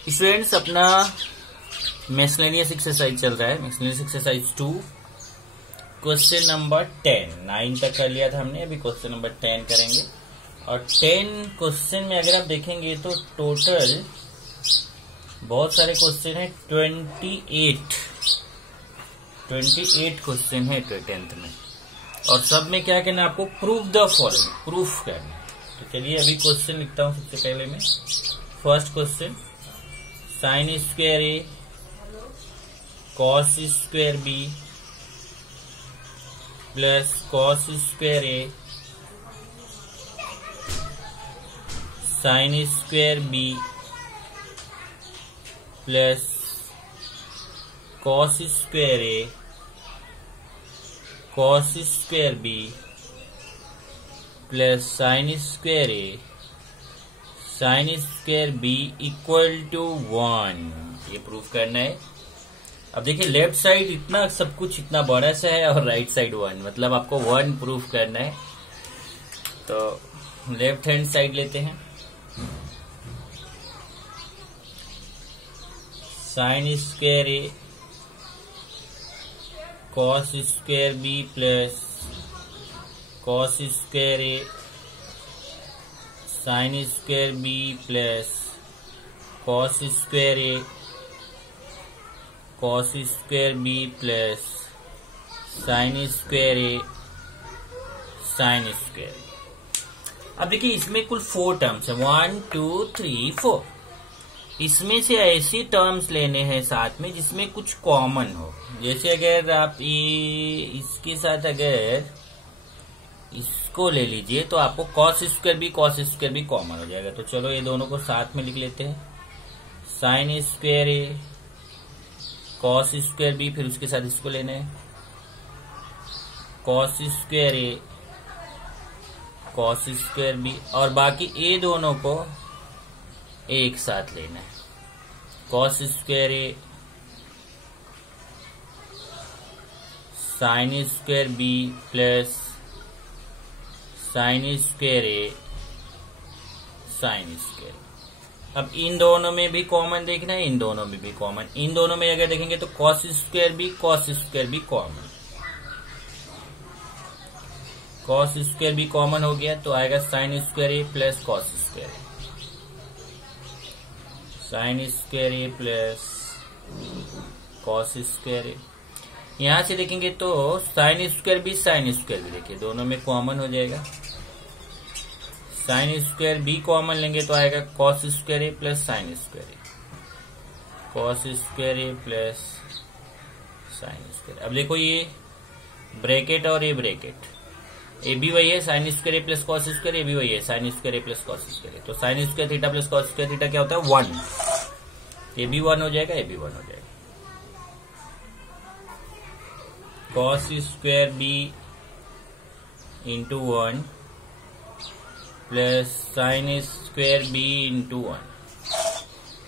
Students, अपना miscellaneous exercise चल रहा है। Miscellaneous exercise 2, question number 10। 9 तक कर लिया था हमने, अभी क्वेश्चन नंबर 10 करेंगे। और 10 क्वेश्चन में अगर आप देखेंगे तो टोटल बहुत सारे क्वेश्चन है। 28 क्वेश्चन है 10th में, और सब में क्या करना है आपको? प्रूफ द फॉलोइंग, प्रूफ करना है। तो चलिए अभी क्वेश्चन लिखता हूं। सबसे पहले मैं first question, sine square A cos square B plus cos square A sine square B plus cos square A cos square B plus sine square A sine square B equal to 1। ये proof करना है। अब देखिए, left side इतना सब कुछ इतना बड़ा सा है और राइट साइड 1, मतलब आपको 1 प्रूफ करना है। तो लेफ्ट हैंड साइड लेते हैं। Sine square A cos square B plus cos square A sine square B plus cos square A cos square B plus sine square A sine square. अब देखिए, इसमें कुल 4 टर्म्स है, 1 2 3 4। इसमें से ऐसी टर्म्स लेने हैं साथ में जिसमें कुछ कॉमन हो। जैसे अगर आप ये इसके साथ अगर इसको ले लीजिए तो आपको कॉस स्क्वायर भी कॉमन हो जाएगा। तो चलो ये दोनों को साथ में लिख लेते हैं। Sine square A cos square B, फिर उसके साथ इसको लेना है cos square A cos square B, और बाकी ए दोनों को एक साथ लेना है। Cos square A sine square B plus sine square A sine square. अब इन दोनों में भी कॉमन देखना है, इन दोनों में भी कॉमन। इन दोनों में अगर देखेंगे तो cos square B common. Cos square B common हो गया तो आएगा sine square A plus cos square A, sine square A plus cos square A. यहां से देखेंगे तो साइन स्क्वायर भी देखिए दोनों में कॉमन हो जाएगा। साइन स्क्वायर बी कॉमन लेंगे तो आएगा cos square A plus sine square A, cos square A plus sine square. अब देखो, ये ब्रैकेट और ये ब्रैकेट, ए भी वही है, sine square A plus cos square, ए भी वही है, sine square A plus cos square. तो sine square theta plus cos square theta क्या होता है? 1। ये भी 1 हो जाएगा, ये भी 1 हो जाएगा। Cos square B into 1 plus sine square B into 1।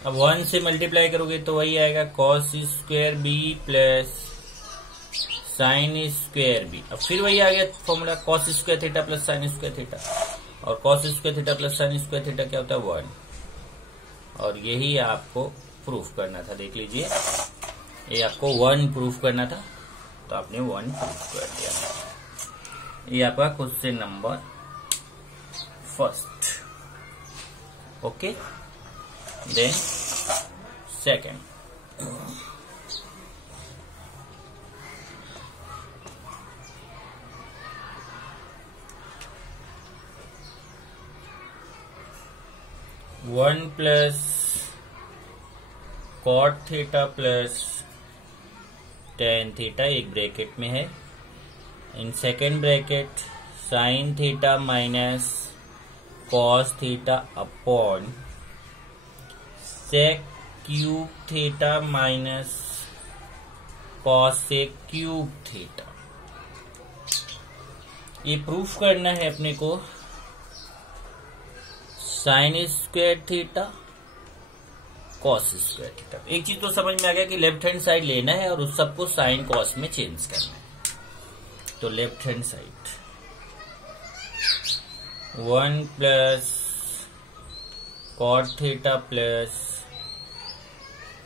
अब 1 से मल्टीप्लाई करोगे तो वही आएगा cos square B plus sine square B. अब फिर वही आ गया formula, cos square theta plus sine square theta, और cos square theta plus sine square theta क्या होता है? 1। और यही आपको प्रूफ करना था। देख लीजिए, ये आपको 1 प्रूफ करना था, तो आपने 1 प्रूफ कर दिया। ये आपका question number first. Okay, then second. One plus cot theta plus tan theta एक ब्रैकेट में है। In second bracket sine theta minus cos theta upon sec cube theta minus cosec cube theta. ये proof करना है अपने को sine square theta cos square theta. एक चीज तो समझ में आ गया कि लेफ्ट हैंड साइड लेना है और उस सबको साइन कॉस में चेंज करना है। तो left hand side 1 plus cot theta plus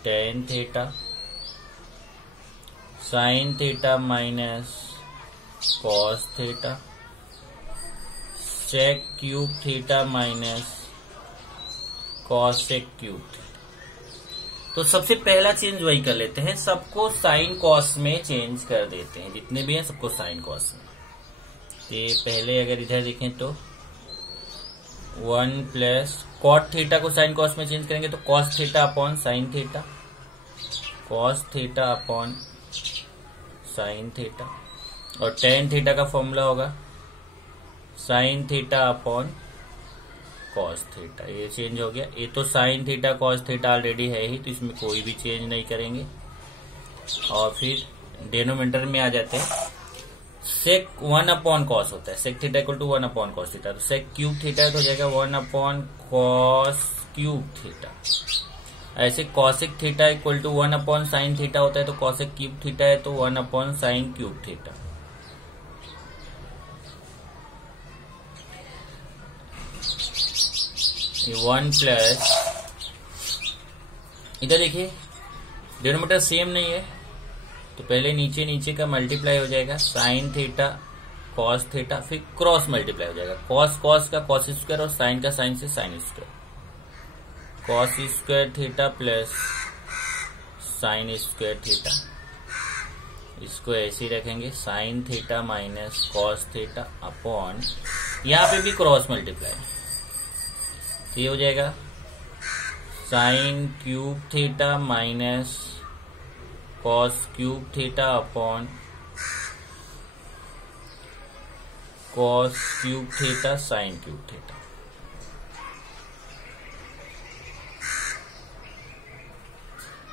tan theta sine theta minus cos theta sec cube theta minus cosec cube theta. तो सबसे पहला चेंज वही कर लेते हैं, सबको साइन कॉस में चेंज कर देते हैं, जितने भी हैं सबको साइन कॉस में। ये पहले अगर इधर देखें तो 1 प्लस कॉट थीटा को साइन कॉस में चेंज करेंगे तो cos theta upon sine theta, cos theta upon sine theta, और टेन थीटा का फॉर्मूला होगा sign theta upon cos theta. ये चेंज हो गया। ये तो sine theta cos theta already है ही, तो इसमें कोई भी चेंज नहीं करेंगे। और फिर डिनोमिनेटर में आ जाते हैं, सेक 1 अपॉन कॉस होता है, sec theta equal to 1 upon cos theta, तो सेक क्यूब थीटा तो हो जाएगा 1 अपॉन कॉस क्यूब थीटा। ऐसे cosec theta equal to 1 upon sine theta होता है, तो कॉसेक क्यूब थीटा है तो 1 अपॉन साइन क्यूब थीटा। ये 1 प्लस, इधर देखिए डिनोमिनेटर सेम नहीं है, तो पहले नीचे नीचे का मल्टीप्लाई हो जाएगा, साइन थीटा कॉस थीटा, फिर क्रॉस मल्टीप्लाई हो जाएगा, कॉस कॉस का कॉस स्क्वायर और साइन का साइन से sine square, cos square theta plus sine square theta. इसको ऐसे ही रखेंगे, sine theta minus cos theta upon, यहाँ पे भी क्रॉस मल्टीप्लाई, तो ये हो जाएगा sine cube theta minus cos cube theta upon cos cube theta sine cube theta.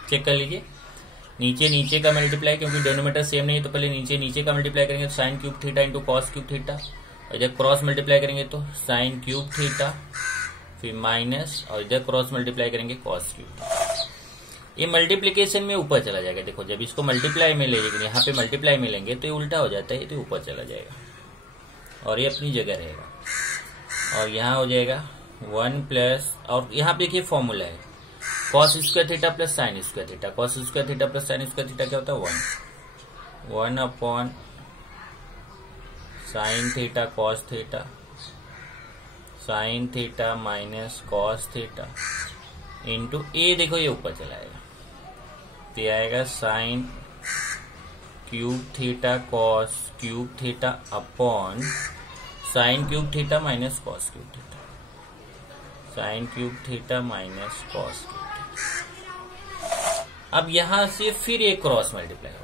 Check कर लीजिए, नीचे नीचे का मल्टीप्लाई, क्योंकि डिनोमिनेटर सेम नहीं है तो पहले नीचे नीचे का मल्टीप्लाई करेंगे तो sign cube theta into cos cube theta, और जब क्रॉस मल्टीप्लाई करेंगे तो साइन क्यूब थीटा, फिर माइनस, और इधर क्रॉस मल्टीप्लाई करेंगे कॉस क्यूब। ये मल्टीप्लीकेशन में ऊपर चला जाएगा। देखो जब इसको मल्टीप्लाई में ले जाएंगे, यहाँ पे मल्टीप्लाई में लेंगे तो ये उल्टा हो जाता है, तो ऊपर चला जाएगा और ये अपनी जगह रहेगा। और यहाँ हो जाएगा 1 प्लस, और यहाँ पे देखिए फॉर्मूला है cos square theta plus sine square theta, cos square theta plus sine square theta क्या होता है 1 upon sine theta cos theta, sine theta minus cos theta into, ए देखो ये ऊपर चलाएगा, ये आएगा sine cube theta cos cube theta upon sine cube theta minus cos cube theta, sine cube theta minus cos cube theta. अब यहां से फिर एक क्रॉस मल्टीप्लाई होगा,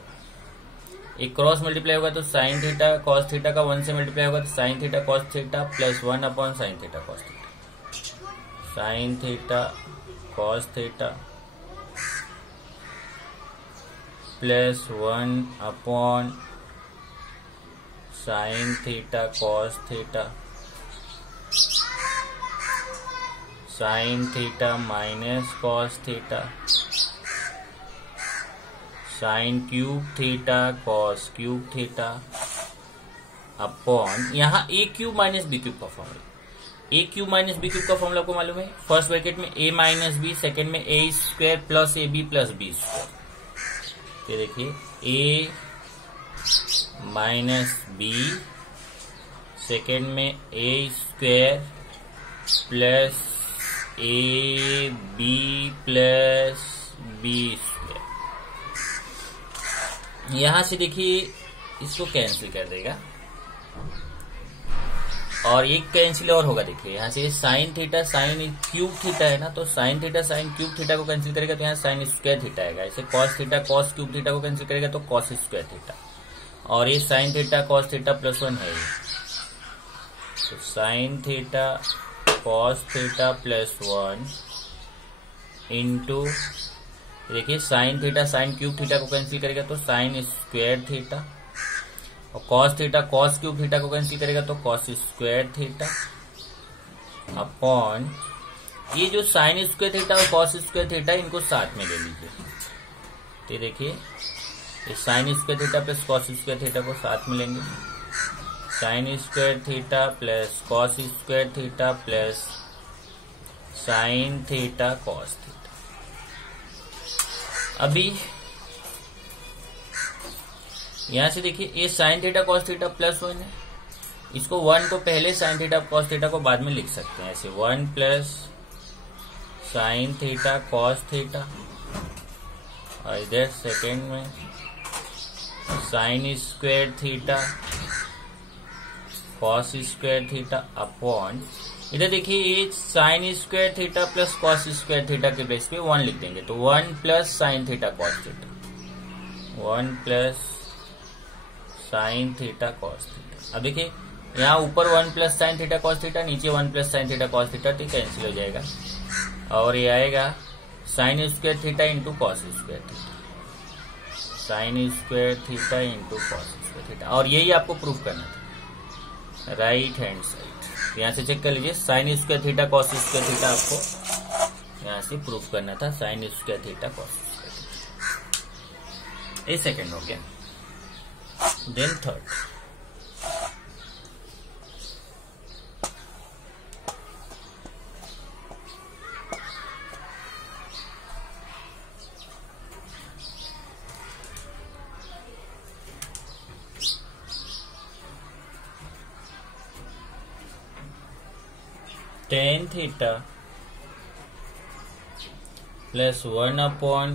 एक क्रॉस मल्टीप्लाई होगा तो साइन थीटा कॉस थीटा का 1 से मल्टीप्लाई होगा तो sine theta cos theta plus 1 upon sine theta cos theta, sine theta cos theta plus 1 upon sine theta cos theta, sine theta minus cos theta, sine cube theta cos cube theta upon, यहाँ A cube minus B cube का formula, ए cube minus B cube का formula आपको मालूम है, first bracket में A minus B, second में A square plus A B plus B square. तो देखिए ए माइनस बी, सेकेंड में A square plus A B plus B square. यहां से देखिए इसको कैंसिल कर देगा और एक कैंसिल और होगा। देखिए यहाँ से sine theta sine cube theta है ना, तो sine theta sine cube theta को कैंसिल करेगा तो यहाँ साइन स्क्वायर थीटा आएगा। ऐसे cos theta cos cube theta को कैंसिल करेगा तो कॉस स्क्वायर थीटा, और ये sine theta cos theta plus 1 है, तो sine theta cos theta plus 1 into, देखिए sine theta sine cube theta को कैंसिल करेगा तो साइन स्क्वायर थीटा, और cos theta cos cube theta को कैंसिल करेगा तो कॉस स्क्वायर थीटा अपॉन, ये जो साइन स्क्वायर थीटा और कॉस स्क्वायर थीटा इनको साथ में ले लीजिए। तो देखिए ये sign square theta plus cos square theta को साथ में लेंगे, sign square theta plus cos square theta plus sine theta cos theta. अभी यहां से देखिए ये sine theta cos theta plus 1 है, इसको 1 को पहले साइन थीटा कॉस थीटा को बाद में लिख सकते हैं ऐसे 1 plus sine theta cos theta, और इधर सेकेंड में sign square theta cos square theta upon, इधर देखिए ये sign square theta plus cos square theta के बेस पे 1 लिख देंगे, तो 1 plus sine theta cos theta, 1 plus sine theta cos theta. अब देखिए यहाँ ऊपर 1 plus sine theta cos theta, नीचे 1 plus sine theta cos theta, तो कैंसिल हो जाएगा और ये आएगा sine square theta into cos square theta, sine square theta into cos square theta. और यही आपको प्रूफ करना था राइट हैंड साइड, यहाँ से चेक कर लीजिए sine square theta cos square theta आपको यहाँ से प्रूफ करना था, sine square theta cos square theta. ये सेकेंड हो गया। Then third, tan theta plus 1 upon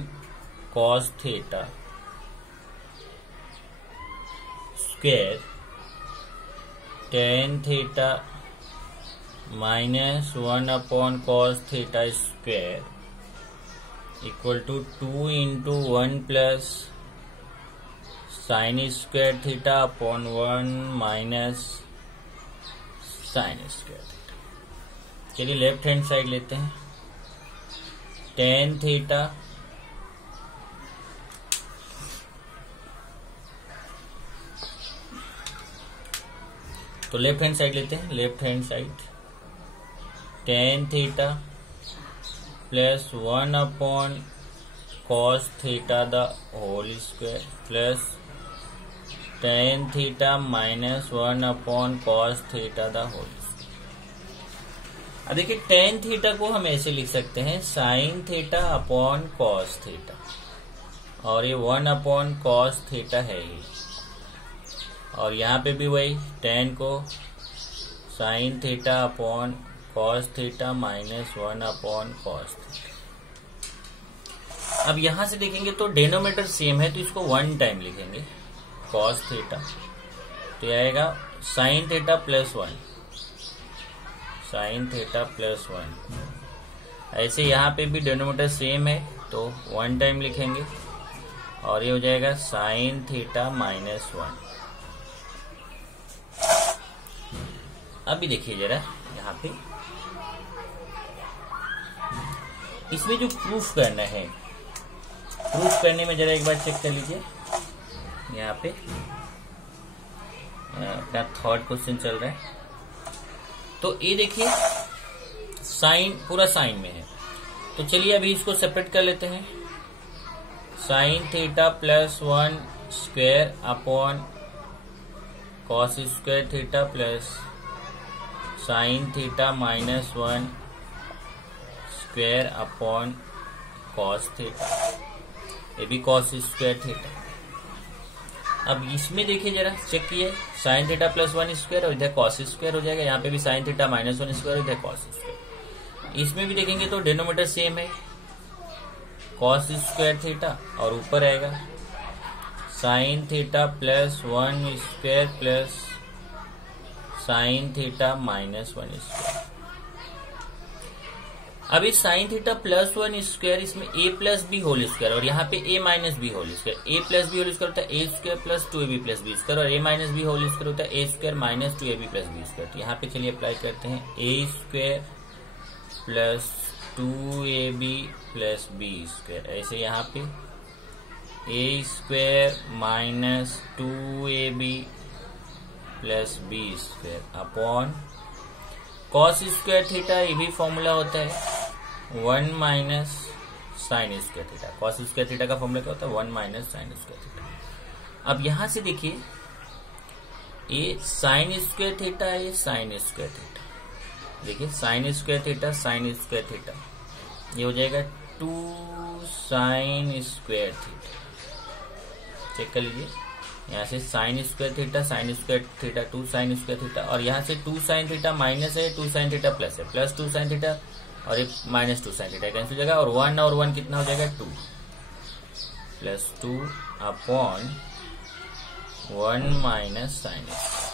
cos theta square tan theta minus 1 upon cos theta square equal to 2 into 1 plus sine square theta upon 1 minus sine square theta. चलिए left hand side लेते हैं, tan theta तो left hand side लेते हैं, left hand side tan theta plus 1 upon cos theta the whole square plus tan theta minus 1 upon cos theta the whole square. अब देखिए tan theta को हम ऐसे लिख सकते हैं sign theta upon cos theta, और ये 1 अपॉन कॉस थीटा है ही, और यहाँ पे भी वही tan को sign theta upon cos theta minus 1 upon cos theta. अब यहां से देखेंगे तो डेनोमीटर सेम है, तो इसको 1 टाइम लिखेंगे कॉस थीटा, तो ये आएगा sine theta plus 1, sign theta plus 1। ऐसे यहाँ पे भी डेनोमीटर सेम है तो 1 टाइम लिखेंगे, और ये हो जाएगा साइन थीटा माइनस 1। अभी देखिए जरा यहाँ पे इसमें जो प्रूफ करना है, प्रूफ करने में जरा एक बार चेक कर लीजिए, यहाँ पे अपना थर्ड क्वेश्चन चल रहा है। तो ये देखिए साइन पूरा साइन में है, तो चलिए अभी इसको सेपरेट कर लेते हैं। Sign theta plus 1 square upon cos square theta plus sine theta minus 1 square upon cos theta, ये भी कॉस स्क्वायर थीटा। अब इसमें देखिए जरा चेक किए, साइन थीटा प्लस 1 स्क्वायर और इधर कॉस स्क्वायर हो जाएगा, यहाँ पे भी साइन थीटा माइनस 1 स्क्वायर इधर कॉस स्क्वायर। इसमें भी देखेंगे तो डेनोमीटर सेम है कॉस स्क्वायर थीटा, और ऊपर आएगा sine theta plus 1 square plus sine theta minus 1 square. अभी साइन थीटा प्लस 1 स्क्वायर, इसमें a plus B whole square, और यहाँ पे a minus B whole square. a plus B whole square होता है a square plus 2ab plus B square, और a minus B whole square होता है a square minus 2ab plus B square. तो यहाँ पे चलिए अप्लाई करते हैं, a square plus 2ab plus B square, ऐसे यहाँ पे a square minus 2ab plus B square upon cos square theta, ये भी फॉर्मूला होता है 1 minus sine square theta. Cos square theta का फॉर्मूला क्या होता है 1 माइनस साइन स्क्वायर थीटा। अब यहां से देखिए ये साइन स्क्वायर थीटा है, ये साइन स्क्वायर थीटा, देखिए sign square theta sine square theta, ये हो जाएगा 2 साइन स्क्वायर थीटा। चेक कर लीजिए, यहाँ से sine square theta 2 sine square theta, और यहाँ से 2 साइन थीटा माइनस है, 2 साइन थीटा प्लस है, प्लस 2 साइन थीटा और ये माइनस 2 साइन थीटा कैंसिल हो जाएगा, और 1 और 1 कितना हो जाएगा 2 plus 2 upon 1 minus sine square.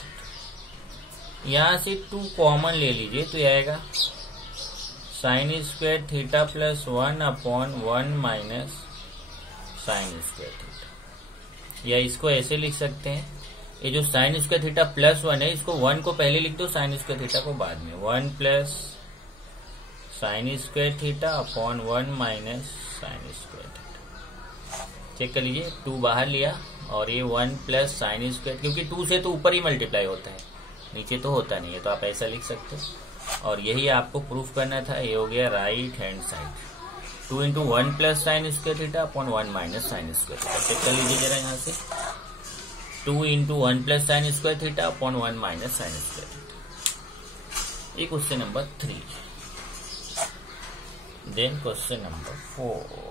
यहाँ से 2 कॉमन ले लीजिए तो ये आएगा sine square theta plus 1 upon 1 minus sine square theta. या इसको ऐसे लिख सकते हैं, ये जो साइन स्क्वायर थीटा प्लस 1 है, इसको 1 को पहले लिख दो, साइन स्क्वायर थीटा को बाद में, 1 plus sine square theta upon 1 minus sine square theta. Check कर लीजिए, 2 बाहर लिया और ये 1 प्लस साइन स्क्वायर, क्योंकि 2 से तो ऊपर ही मल्टीप्लाई होता है, नीचे तो होता नहीं है, तो आप ऐसा लिख सकते हो। और यही आपको प्रूफ करना था, ये हो गया right hand side. 2 into 1 plus sine square theta upon 1 minus sine square theta. Check कर लीजिए जरा यहाँ से, 2 into 1 plus sine square theta upon 1 minus sine square theta. ये question number 3। Then question number 4।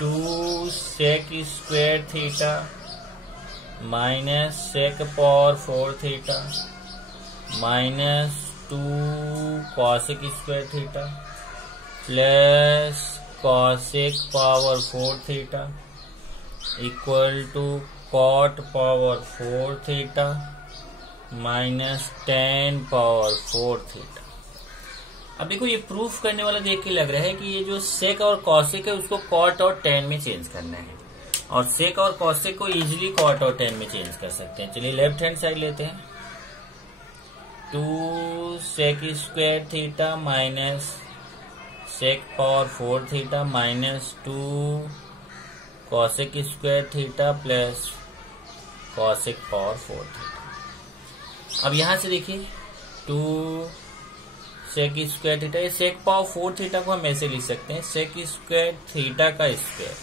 2 sec square theta minus sec power 4 theta minus 2 cosec square theta plus cosec power 4 theta equal to cot power 4 theta minus tan power 4 theta। अब देखो, ये proof करने वाला देख के लग रहा है कि ये जो सेक और कॉसेक है उसको कॉट और टेन में चेंज करना है, और सेक और कॉसेक को इजीली कॉट और टेन में चेंज कर सकते हैं। चलिए लेफ्ट हैंड साइड लेते हैं, 2 sec square theta minus sec power 4 theta minus 2 cosec square theta plus cosec power 4 theta. अब यहां से देखिए, 2 सेक स्क्वायर थीटा, ये सेक पावर 4 थीटा को हम ऐसे लिख सकते हैं, सेक स्क्वायर थीटा का स्क्वायर,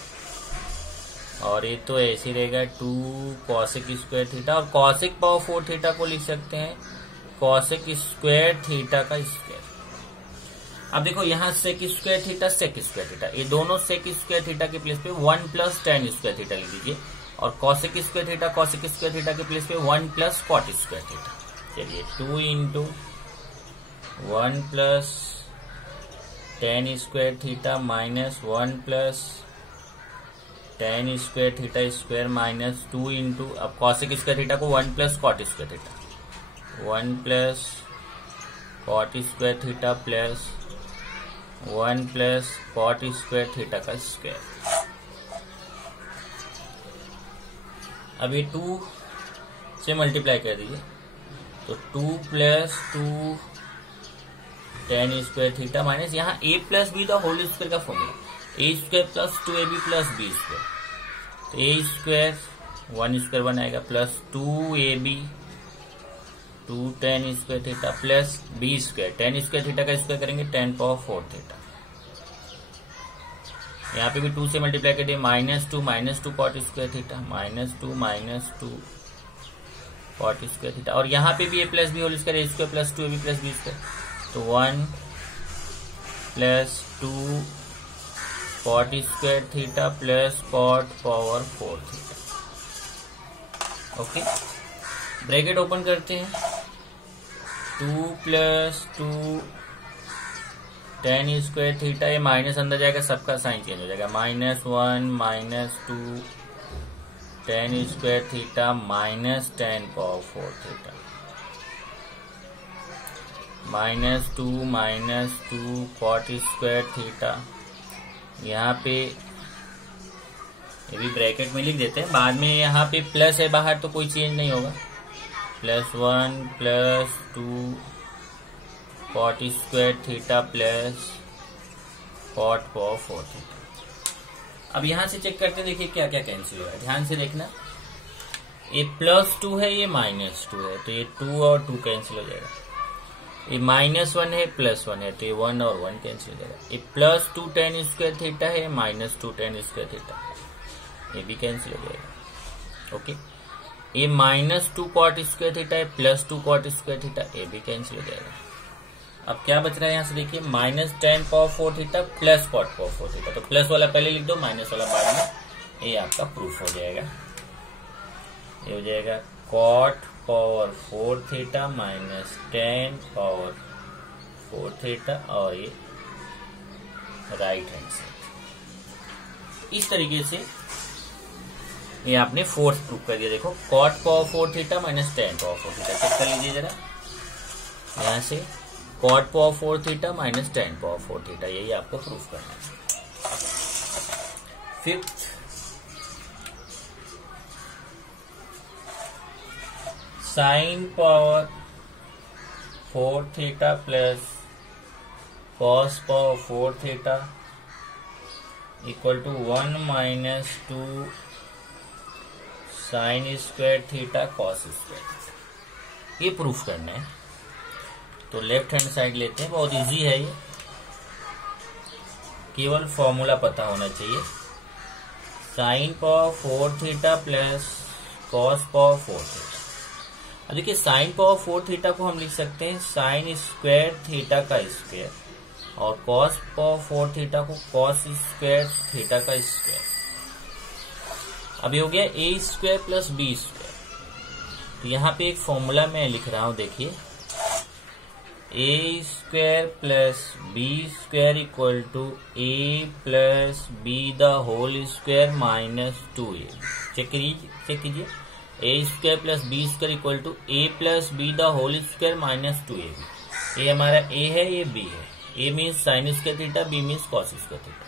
और ये तो ऐसे रहेगा 2 कॉसेक स्क्वायर थीटा, और कॉसेक पावर 4 थीटा को लिख सकते हैं कॉसेक स्क्वायर थीटा का स्क्वायर। अब देखो, यहाँ sec square theta sec square theta, ये दोनों सेक स्क्वायर थीटा के प्लेस पे 1 प्लस टेन स्क्वायर थीटा लिख दीजिए, और cosec square theta cosec square theta के प्लेस पे 1 प्लस कॉट स्क्वायर थीटा। चलिए, 2 into 1 plus tan square theta minus 1 plus tan square theta square minus 2 into, अब cosec square theta को 1 plus cot square theta, 1 plus cot square theta plus 1 plus cot square theta का square. अब ये 2 से multiply कर दीजिए, तो 2 plus 2 tan square theta minus, यहाँ a plus B the whole square का formula, a square plus 2ab plus b square, तो a स्क्वायर 1 स्क्वायर बनाएगा plus 2ab 2 tan square theta plus b square, ten square theta का square करेंगे 10 power 4 theta. यहाँ पे भी 2 से multiply कर दिए, -2 cot square theta -2 cot square theta, और यहाँ पे भी a plus B whole square, a square plus 2ab plus b square, तो 1 plus 2 cot square theta plus cot power 4 theta. Okay, bracket open करते हैं, 2 प्लस 2 टेन स्क्वायर थीटा, ये minus अंदर जाएगा, सबका साइन चेंज हो जाएगा, -1 -2 tan square theta minus 10 power 4 theta, -2 cot square theta. यहाँ पे ये भी ब्रैकेट में लिख देते हैं, बाद में यहाँ पे प्लस है बाहर तो कोई चेंज नहीं होगा, +1 plus 2 cot square theta plus cot power 4 theta. अब यहाँ से चेक करते हैं, देखिए क्या क्या कैंसिल हुआ है, ध्यान से देखना, ये +2 है, ये -2 है, तो ये 2 और 2 कैंसिल हो जाएगा, ये -1 है +1 है, तो ये 1 और 1 कैंसिल हो जाएगा। ये +2 tan स्क्वायर थीटा है, -2 tan स्क्वायर थीटा, ये भी कैंसिल हो जाएगा। ओके, ये -2 cot स्क्वायर थीटा है, +2 cot स्क्वायर थीटा, ये भी कैंसिल हो जाएगा। अब क्या बच रहा है यहाँ से देखिए, -tan⁴ थीटा + cot⁴ थीटा, तो प्लस वाला पहले लिख दो, माइनस वाला बाद में। ये आपका प्रूफ हो जाएगा। ये हो जाएगा cot⁴ थीटा tan⁴ थीटा, और ये राइट हैंड साइड। इस तरीके से ये आपने फोर्थ प्रूफ कर दिया। देखो cot⁴ theta tan⁴ theta, check कर लीजिए जरा यहां से, cot⁴ थीटा tan⁴ थीटा, यही आपको प्रूफ करना है। Fifth, sin⁴ theta cos⁴ theta equal to 1 - 2 sin² theta cos²। ये प्रूफ करना है, तो लेफ्ट हैंड साइड लेते हैं। बहुत इजी है ये, केवल फॉर्मूला पता होना चाहिए। sin⁴ theta cos⁴ theta. अब देखिए sin⁴ थीटा को हम लिख सकते हैं sin² थीटा का स्क्वायर, और cos⁴ थीटा को cos² थीटा का स्क्वायर। अब ये हो गया a² + b²। तो यहाँ पे एक फॉर्मूला मैं लिख रहा हूं, देखिए a² + b² equal to a + b the whole square -2a। Check कीजिए, a² + b² equal to a + b the whole square -2ab। ये हमारा a है, ये b है। a means sin² theta, b means cos² theta.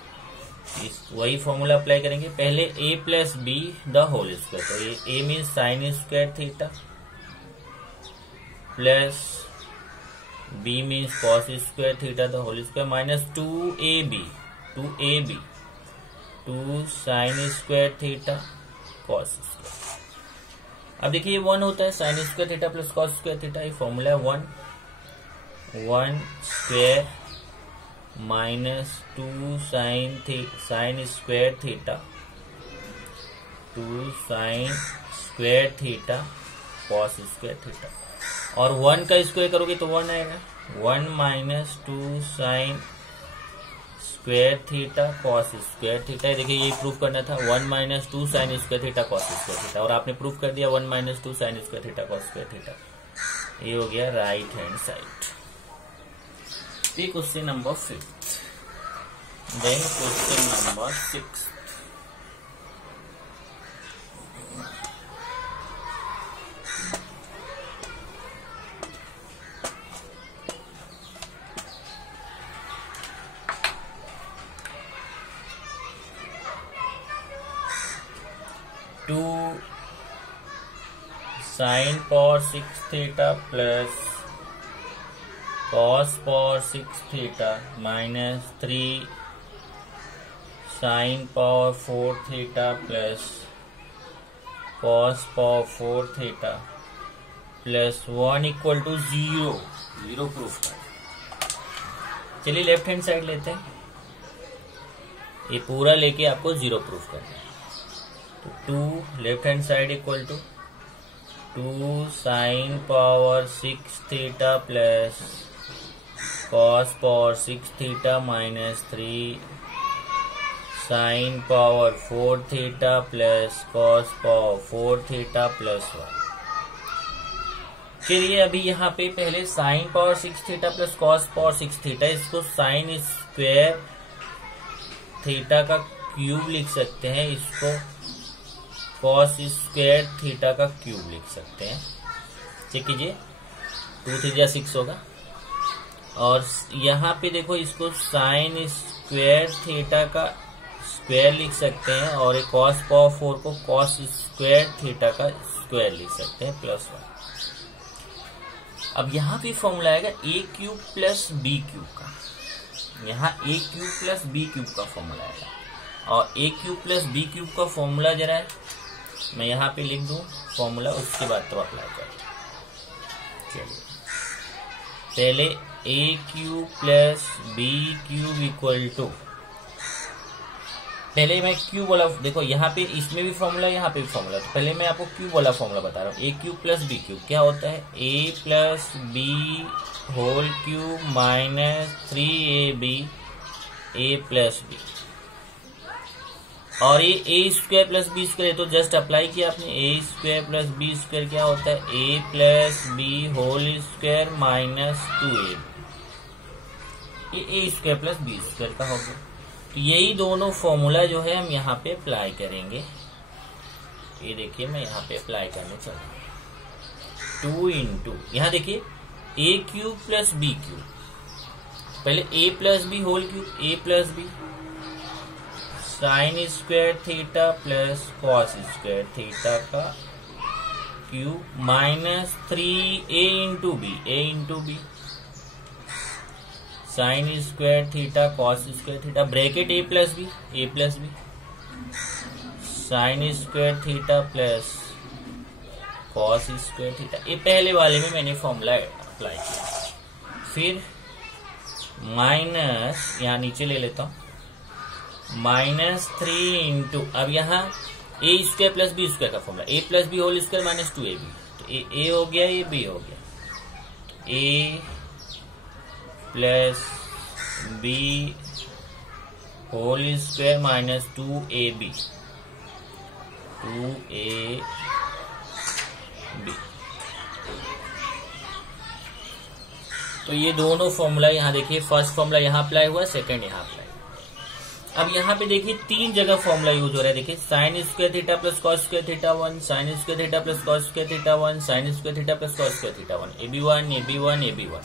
वही formula apply करेंगे। पहले a + b the whole square, तो ये a means sin² theta plus b means cos² theta the whole square -2ab 2 sin² theta cos²। अब देखिए ये 1 होता है, sin² थीटा + cos² थीटा, ये फॉर्मूला है 1 square -2 sin² theta 2 sin² theta cos² theta, और 1 का स्क्वायर करोगे तो 1 आएगा। 1 - 2 sin² थीटा cos² थीटा। देखिए ये प्रूफ करना था, 1 - 2 sin² थीटा cos² थीटा, और आपने प्रूफ कर दिया 1 - 2 sin² थीटा cos² थीटा। ये हो गया right hand side. Question number 5th, देन question number 6th। sin⁴ theta plus cos⁴ theta -3 sin⁴ theta plus cos⁴ theta +1 equal to 0 proof कर। चलिए लेफ्ट हैंड साइड लेते हैं, ये पूरा लेके आपको 0 प्रूफ करना है। तो 2 left hand side equal to 2 sin⁴ theta plus cos⁴ theta -3 sin⁴ theta plus cos⁴ theta +1। चलिए अभी यहाँ पे पहले sin⁴ theta plus cos⁴ theta, इसको sin² थीटा का क्यूब लिख सकते हैं, इसको cos² थीटा का क्यूब लिख सकते हैं। चेक कीजिए, 2 3 6 होगा, और यहाँ पे देखो इसको sin² थीटा का स्क्वायर लिख सकते हैं, और एक cos⁴ को cos² थीटा का स्क्वायर लिख सकते हैं +1। अब यहाँ पे फॉर्मूला आएगा a³ + b³ का, यहाँ a³ + b³ का फॉर्मूला आएगा, और a³ + b³ का फॉर्मूला जरा है मैं यहाँ पे लिख दूं फॉर्मूला, उसके बाद तो अप्लाई करें। चलिए पहले A cube plus B cube equal to, पहले मैं क्यूब वाला, देखो यहाँ पे इसमें भी फॉर्मूला यहाँ पे भी फॉर्मूला, तो पहले मैं आपको क्यूब वाला फॉर्मूला बता रहा हूँ। A cube plus B cube क्या होता है, A plus B whole cube minus 3ab A plus B, और ये A square plus B square तो जस्ट अप्लाई किया आपने, A square plus B square क्या होता है, A plus B whole square minus 2ab, ये A square plus B square का होगा। तो यही दोनों फॉर्मूला जो है हम यहाँ पे अप्लाई करेंगे। ये देखिए मैं यहाँ पे अप्लाई करने चला, 2 इंटू, यहाँ देखिए A cube plus B cube, पहले A plus B whole cube, A plus B sine square theta plus cos square theta का cube minus 3a into B, A into B sine square theta cos square theta bracket A plus B sine square theta plus cos square theta. ये पहले वाले में मैंने formula apply किया। फिर minus, यहाँ नीचे ले लेता हूं, -3 इंटू, अब यहाँ A square plus B square का formula, A plus B whole square minus 2ab, तो ए हो गया, ये बी हो गया, A plus B whole square minus 2ab, तो ये दोनों फॉर्मूला यहाँ देखिए, फर्स्ट फॉर्मूला यहाँ अप्लाई हुआ, सेकंड यहाँ अप्लाई। अब यहाँ पे देखिए 3 जगह फॉर्मूला यूज हो रहा है। देखिए sign square theta plus cos square theta 1, sine square theta plus cos square theta 1, sine square theta plus cos square theta 1, ab1 ab1 ab1,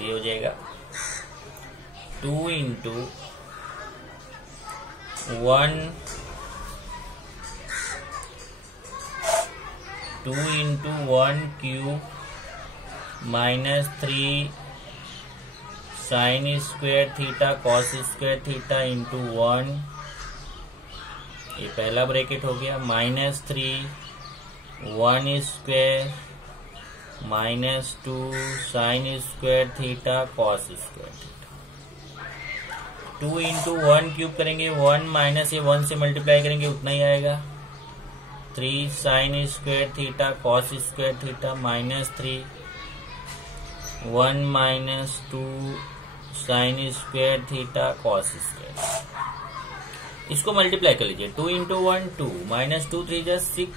ये हो जाएगा 2 into 1 2 into 1 cube minus 3 sign square theta cos square theta into 1, ये पहला bracket हो गया, minus 3 1 square minus 2 sine square theta cos square theta, 2 into 1 cube करेंगे 1 minus ये 1 से मल्टीप्लाई करेंगे उतना ही आएगा, 3 sign square theta cos square theta minus 3 1 minus 2 sine square theta cos square. इसको मल्टीप्लाई कर लीजिए, 2 इंटू 1 2 माइनस 2 3 जा 6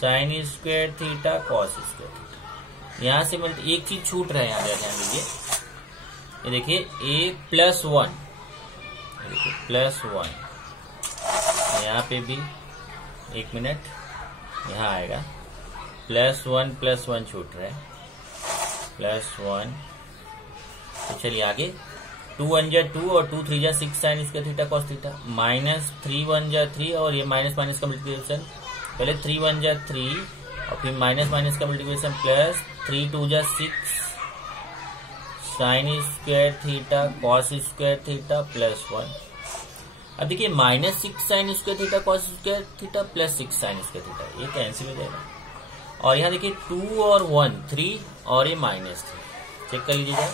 sign square theta cos square theta. यहां से एक चीज छूट रहा है, यहाँ ध्यान दीजिए, ये देखिए a प्लस 1, प्लस 1, यहाँ पे भी 1 मिनट यहाँ आएगा, प्लस 1 छूट रहा है, प्लस 1, तो चलिए आगे, 2 1 जा 2 और 2 3 जा 6 sign square theta cos theta, minus 3 1 जा 3 और ये माइनस माइनस का मल्टीप्लिकेशन, पहले 3 1 जा 3 और फिर माइनस माइनस का मल्टीप्लिकेशन प्लस 3 2 जा 6 sign square theta cos square theta plus 1। अब देखिए minus 6 sign square theta cos square theta plus 6 sign square theta, ये कैंसिल हो जाएगा। और यहाँ देखिए 2 और 1 3 और ये माइनस 3, चेक कर लीजिएगा,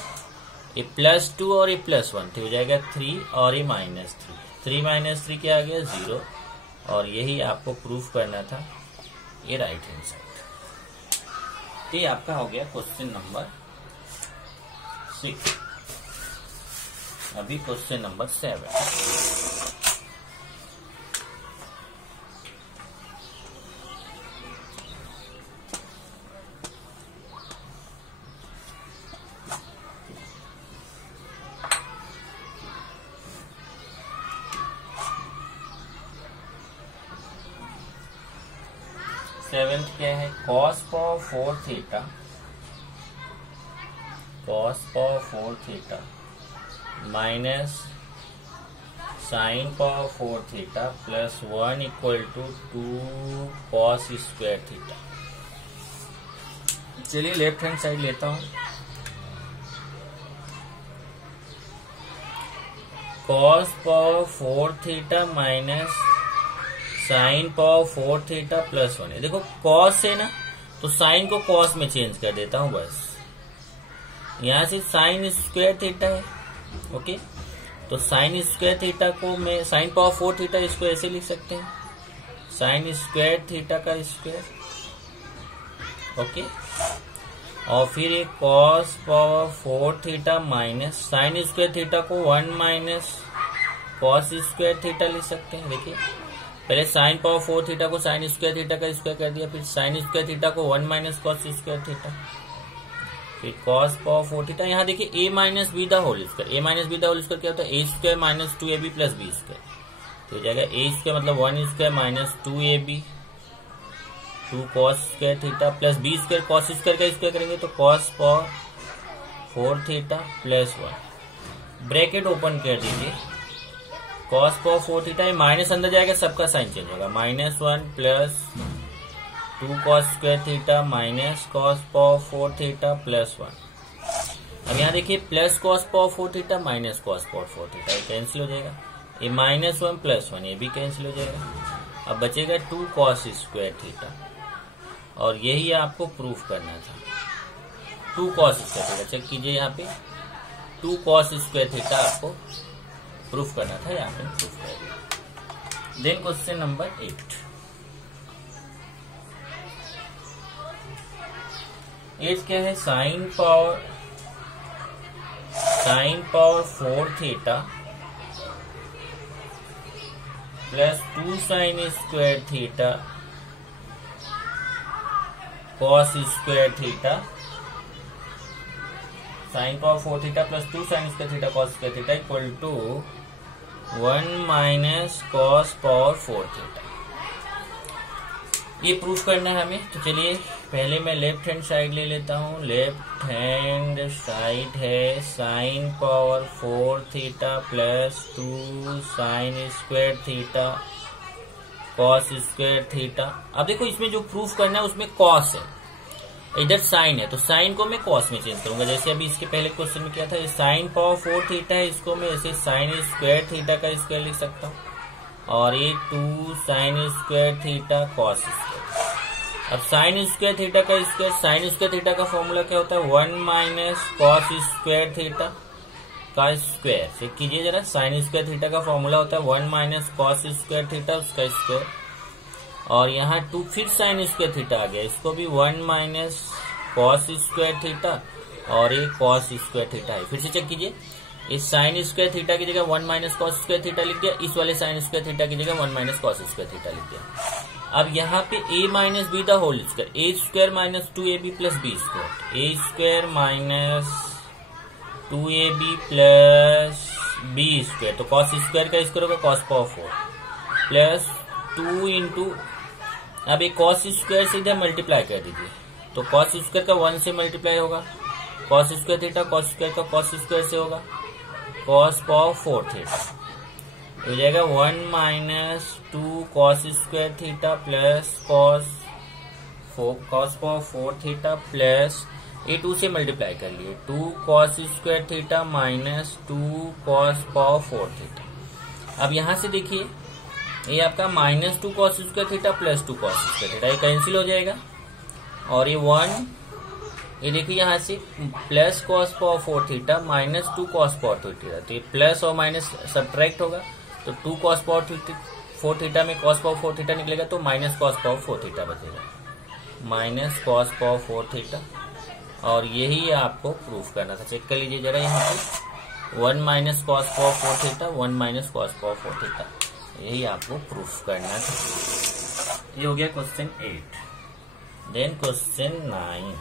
ये प्लस 2 और ये प्लस 1, तो हो जाएगा 3 और ये माइनस 3 माइनस 3 क्या आ गया 0, और यही आपको प्रूफ करना था, ये राइट हैंड साइड। ये आपका हो गया क्वेश्चन नंबर 6। अभी क्वेश्चन नंबर 7। सेवेंथ क्या है, cos power 4 theta, cos power 4 theta minus sine power 4 theta plus 1 equal to 2 cos square theta. चलिए लेफ्ट हैंड साइड लेता हूं, cos power 4 theta minus sine power 4 theta plus 1 है। देखो cos है ना, तो साइन को कॉस में चेंज कर देता हूं बस। यहां से साइन स्क्वायर थीटा है, ओके। तो साइन स्क्वायर थीटा को मैं साइन पावर 4 थीटा इसको ऐसे लिख सकते हैं, साइन स्क्वायर थीटा का स्क्वायर, ओके। और फिर एक cos power 4 theta minus sine square theta को 1 माइनस कॉस स्क्वायर थीटा लिख सकते हैं। देखिए पहले साइन पावर 4 थीटा को साइन स्क्वायर थीटा का स्क्वायर कर दिया, फिर साइन स्क्वायर थीटा को 1 माइनस कॉस स्क्वायर थीटा, फिर कॉस पावर 4 थीटा। यहाँ देखिए A minus B the whole square, A minus B the whole square क्या होता है, A square minus 2ab plus B square. तो हो जाएगा ए स्क्वायर मतलब 1 square minus 2ab 2 cos square theta plus B square, cos square का square करेंगे तो cos power 4 theta plus 1, bracket open कर दीजिए, कॉस पावर 4 थीटा, माइनस अंदर जाएगा सबका साइन चेंज होगा, -1 plus 2 cos square theta minus cos power 4 theta plus 1। अब यहाँ देखिए plus cos power 4 theta minus cos power 4 theta, ये कैंसिल हो जाएगा, ये -1 प्लस 1 ये भी कैंसिल हो जाएगा। अब बचेगा 2 कॉस स्क्वायर थीटा, और यही आपको प्रूफ करना था, 2 कॉस स्क्वायर थीटा। चेक कीजिए यहाँ पे 2 कॉस स्क्वायर थीटा आपको प्रूफ करना था, यहाँ पे प्रूफ कर दिया। देन क्वेश्चन नंबर 8, एज क्या है, sine power 4 theta plus 2 sine square theta cos square theta, sine power 4 theta plus 2 sine square theta cos square theta equal to 1 minus cos power 4 theta. ये प्रूफ करना है हमें। तो चलिए पहले मैं लेफ्ट हैंड साइड ले लेता हूँ। लेफ्ट हैंड साइड है sine power 4 theta plus 2 sine square theta cos square theta. अब देखो इसमें जो प्रूफ करना है उसमें कॉस है, इधर साइन है, तो साइन को मैं कॉस में चेंज करूंगा। जैसे अभी इसके पहले क्वेश्चन में क्या था, ये साइन पावर 4 थीटा है, इसको मैं ऐसे साइन स्क्वायर थीटा का स्क्वायर लिख सकता हूँ, और ये 2 sine square theta cos square. अब साइन स्क्वायर थीटा का स्क्वायर, साइन स्क्वायर थीटा का फॉर्मूला क्या होता है, 1 माइनस कॉस स्क्वायर थीटा का स्क्वायर। चेक कीजिए जरा, साइन स्क्वायर थीटा का फॉर्मूला होता है 1 माइनस कॉस स्क्वायर थीटा उसका स्क्वायर, और यहाँ 2 फिर साइन स्क्वायर थीटा आ गया, इसको भी 1 माइनस कॉस स्क्वायर थीटा, और ये कॉस स्क्वायर थीटा है। फिर से चेक कीजिए, इस साइन स्क्वायर थीटा की जगह 1 माइनस कॉस स्क्वायर थीटा लिख दिया, इस वाले साइन स्क्वायर थीटा की जगह 1 माइनस कॉस स्क्वायर थीटा लिख दिया। अब यहाँ पे a minus B the whole square, a square minus 2ab plus B square, a square minus 2ab plus B square, तो कॉस स्क्वायर का स्क्वायर होगा कॉस पावर 4 प्लस 2 इंटू, अब एक कॉस स्क्वायर से इधर मल्टीप्लाई कर दीजिए, तो कॉस स्क्वायर का 1 से मल्टीप्लाई होगा, cos square theta cos square का कॉस स्क्वायर से होगा कॉस पावर 4 थीटा, हो जाएगा 1 minus 2 cos square theta plus cos power 4 theta plus ये 2 से मल्टीप्लाई कर लिए 2 cos square theta minus 2 cos power 4 theta. अब यहां से देखिए ये आपका -2 cos square theta plus 2 cos square theta, ये कैंसिल हो जाएगा, और ये 1, ये देखिए यहाँ से plus cos power 4 theta minus 2 cos power 4 theta, तो ये प्लस और माइनस सब्ट्रैक्ट होगा, तो 2 कॉस पावर 4 थीटा में कॉस पावर 4 थीटा निकलेगा, तो माइनस कॉस पावर 4 थीटा बचेगा, माइनस कॉस पावर 4 थीटा। और यही आपको प्रूफ करना था। चेक कर लीजिए जरा यहाँ पे 1 minus cos power 4 theta 1 minus cos power 4 theta, यही आपको प्रूफ करना था। ये हो गया question 8। Then question 9,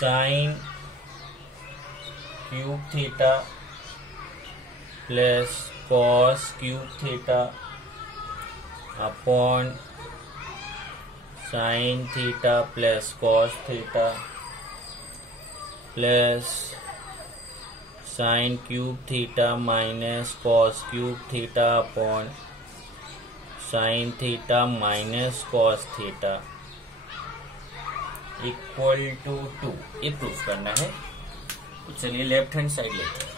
sine cube theta plus cos cube theta upon sine theta plus cos theta plus sine cube theta minus cos cube theta upon sine theta minus cos theta equal to 2। ये proof करना है। तो चलिए left hand side लेते हैं।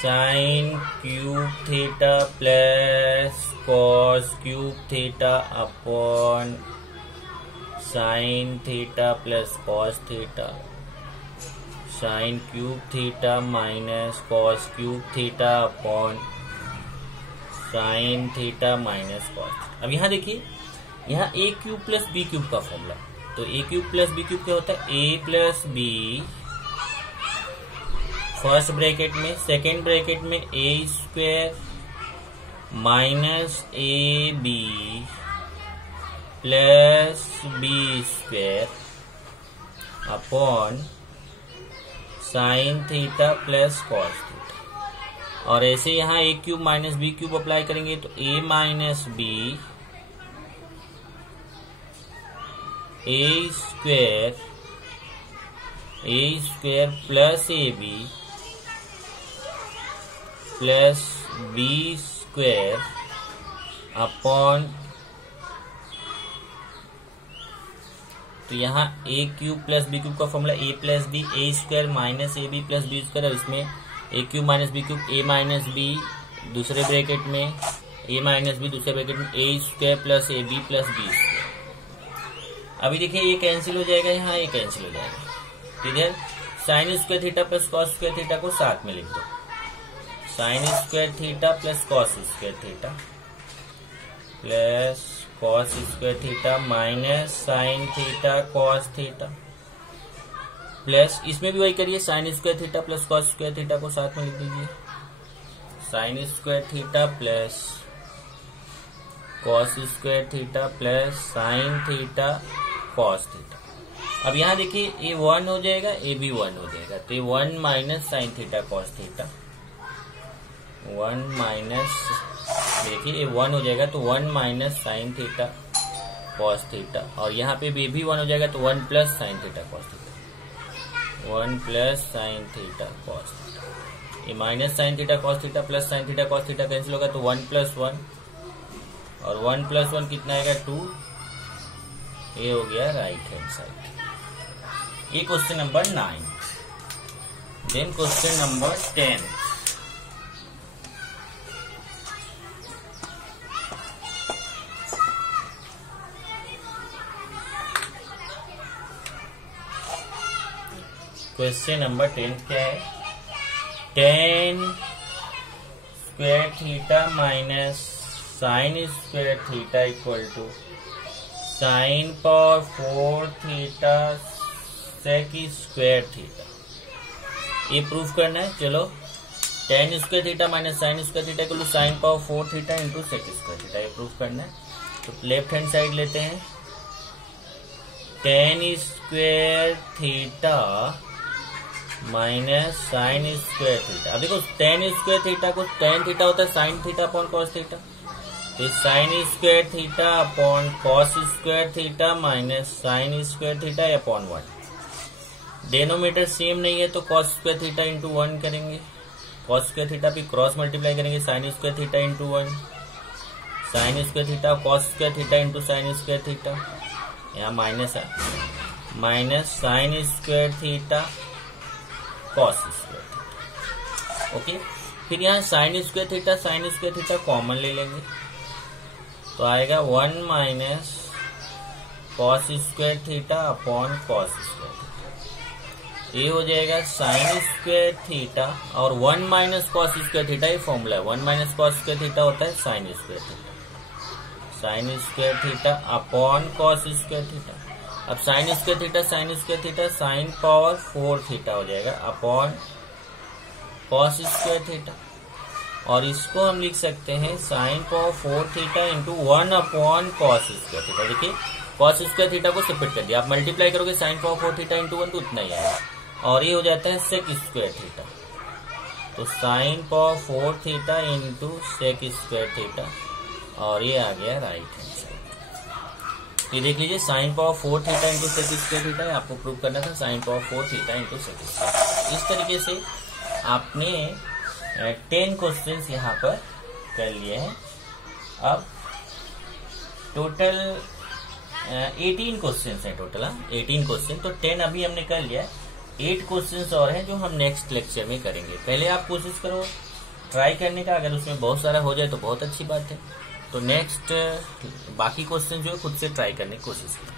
Sine cube theta plus cos cube theta upon sine theta plus cos theta sine cube theta minus cos cube theta upon sine theta minus cos. अब यहाँ देखिए, यहाँ A cube plus B cube का formula, तो A cube plus B cube क्या होता है? A plus B first bracket में, सेकेंड ब्रैकेट में A square minus A B plus B square upon sine theta plus cos theta. और ऐसे यहाँ A cube minus B cube apply करेंगे तो A minus B A square plus A B plus B square upon, तो यहाँ A cube plus B cube का formula A plus B A square minus A B plus B square. इसमें A cube minus B cube A minus B दूसरे bracket में, A minus B दूसरे bracket में A square plus A B plus B square. अभी देखिए ये cancel हो जाएगा, यहाँ ये कैंसिल हो जाएगा। इधर sign square theta plus cos square theta को साथ में लिख दो। Sign square theta plus cos square theta plus cos square theta minus sine theta cos theta plus, इसमें भी वही करिए, sign square theta plus cos square theta को साथ में लिख दीजिए। Sign square theta plus cos square theta plus sine theta cos theta. अब यहाँ देखिए ए 1 हो जाएगा, ए भी 1 हो जाएगा, तो ये 1 minus sine theta cos theta, 1 minus, देखिए ये 1 हो जाएगा तो 1 minus sine theta cos theta, और यहाँ पे भी 1 हो जाएगा तो 1 plus sine theta cos theta, 1 plus sine theta cos theta. ये minus sine theta cos theta plus sine theta cos theta cancel होगा तो 1 प्लस 1, और 1 प्लस 1 कितना आएगा? 2। ये हो गया राइट हैंड साइड। ये question number 9। Then question number 10। Question number 10 क्या है? tan square theta minus sine square theta equal to sine power 4 theta sec square theta. ये प्रूफ करना है। चलो, tan square theta minus sine square theta equal to sine power 4 theta into sec square theta. ये proof करना है। तो left hand side लेते हैं। tan square theta minus sine square theta. अब देखो tan स्क्वायर थीटा को tan थीटा होता है sine theta upon cos theta, तो sine square theta upon cos square theta minus sine square theta upon 1। Denominator same नहीं है तो cos square theta into 1 करेंगे। कॉस स्क्वायर थीटा भी cross multiply करेंगे, sine square theta into 1, sine square theta cos square theta into sine square theta, यहाँ minus है, minus sine square theta cos square theta. Okay, फिर यहाँ sine square theta common ले लेंगे तो आएगा 1 minus cos square theta upon cos square theta. ये हो जाएगा साइन स्क्वायर थीटा और 1 माइनस कॉस स्क्वायर थीटा, ये फॉर्मूला है। 1 माइनस कॉस स्क्वायर थीटा होता है sine square theta, sine square theta upon cos square theta. अब sine square theta sine power 4 theta हो जाएगा अपॉन कॉस स्क्वायर थीटा, और इसको हम लिख सकते हैं sign power 4 theta into 1 upon cos square theta. देखिए कॉस स्क्वायर थीटा को सेपरेट कर दिया, आप मल्टीप्लाई करोगे साइन पावर 4 थीटा इंटू 1 तो उतना ही आएगा, और ये हो जाता है सेक स्क्वायर थीटा। तो sine power 4 theta into sec square theta, और ये आ गया राइट हैंड साइड। ये देख लीजिए sine power 4 theta into sec square theta है, आपको प्रूव करना था sine power 4 theta into sec square. इस तरीके से आपने 10 क्वेश्चंस यहाँ पर कर लिए हैं। अब टोटल 18 क्वेश्चंस हैं टोटल, 18 क्वेश्चन। तो 10 अभी हमने कर लिया, 8 क्वेश्चंस और हैं जो हम नेक्स्ट लेक्चर में करेंगे। पहले आप कोशिश करो ट्राई करने का, अगर उसमें बहुत सारा हो जाए तो बहुत अच्छी बात है। तो नेक्स्ट बाकी क्वेश्चन जो है खुद से ट्राई करने की कोशिश करें।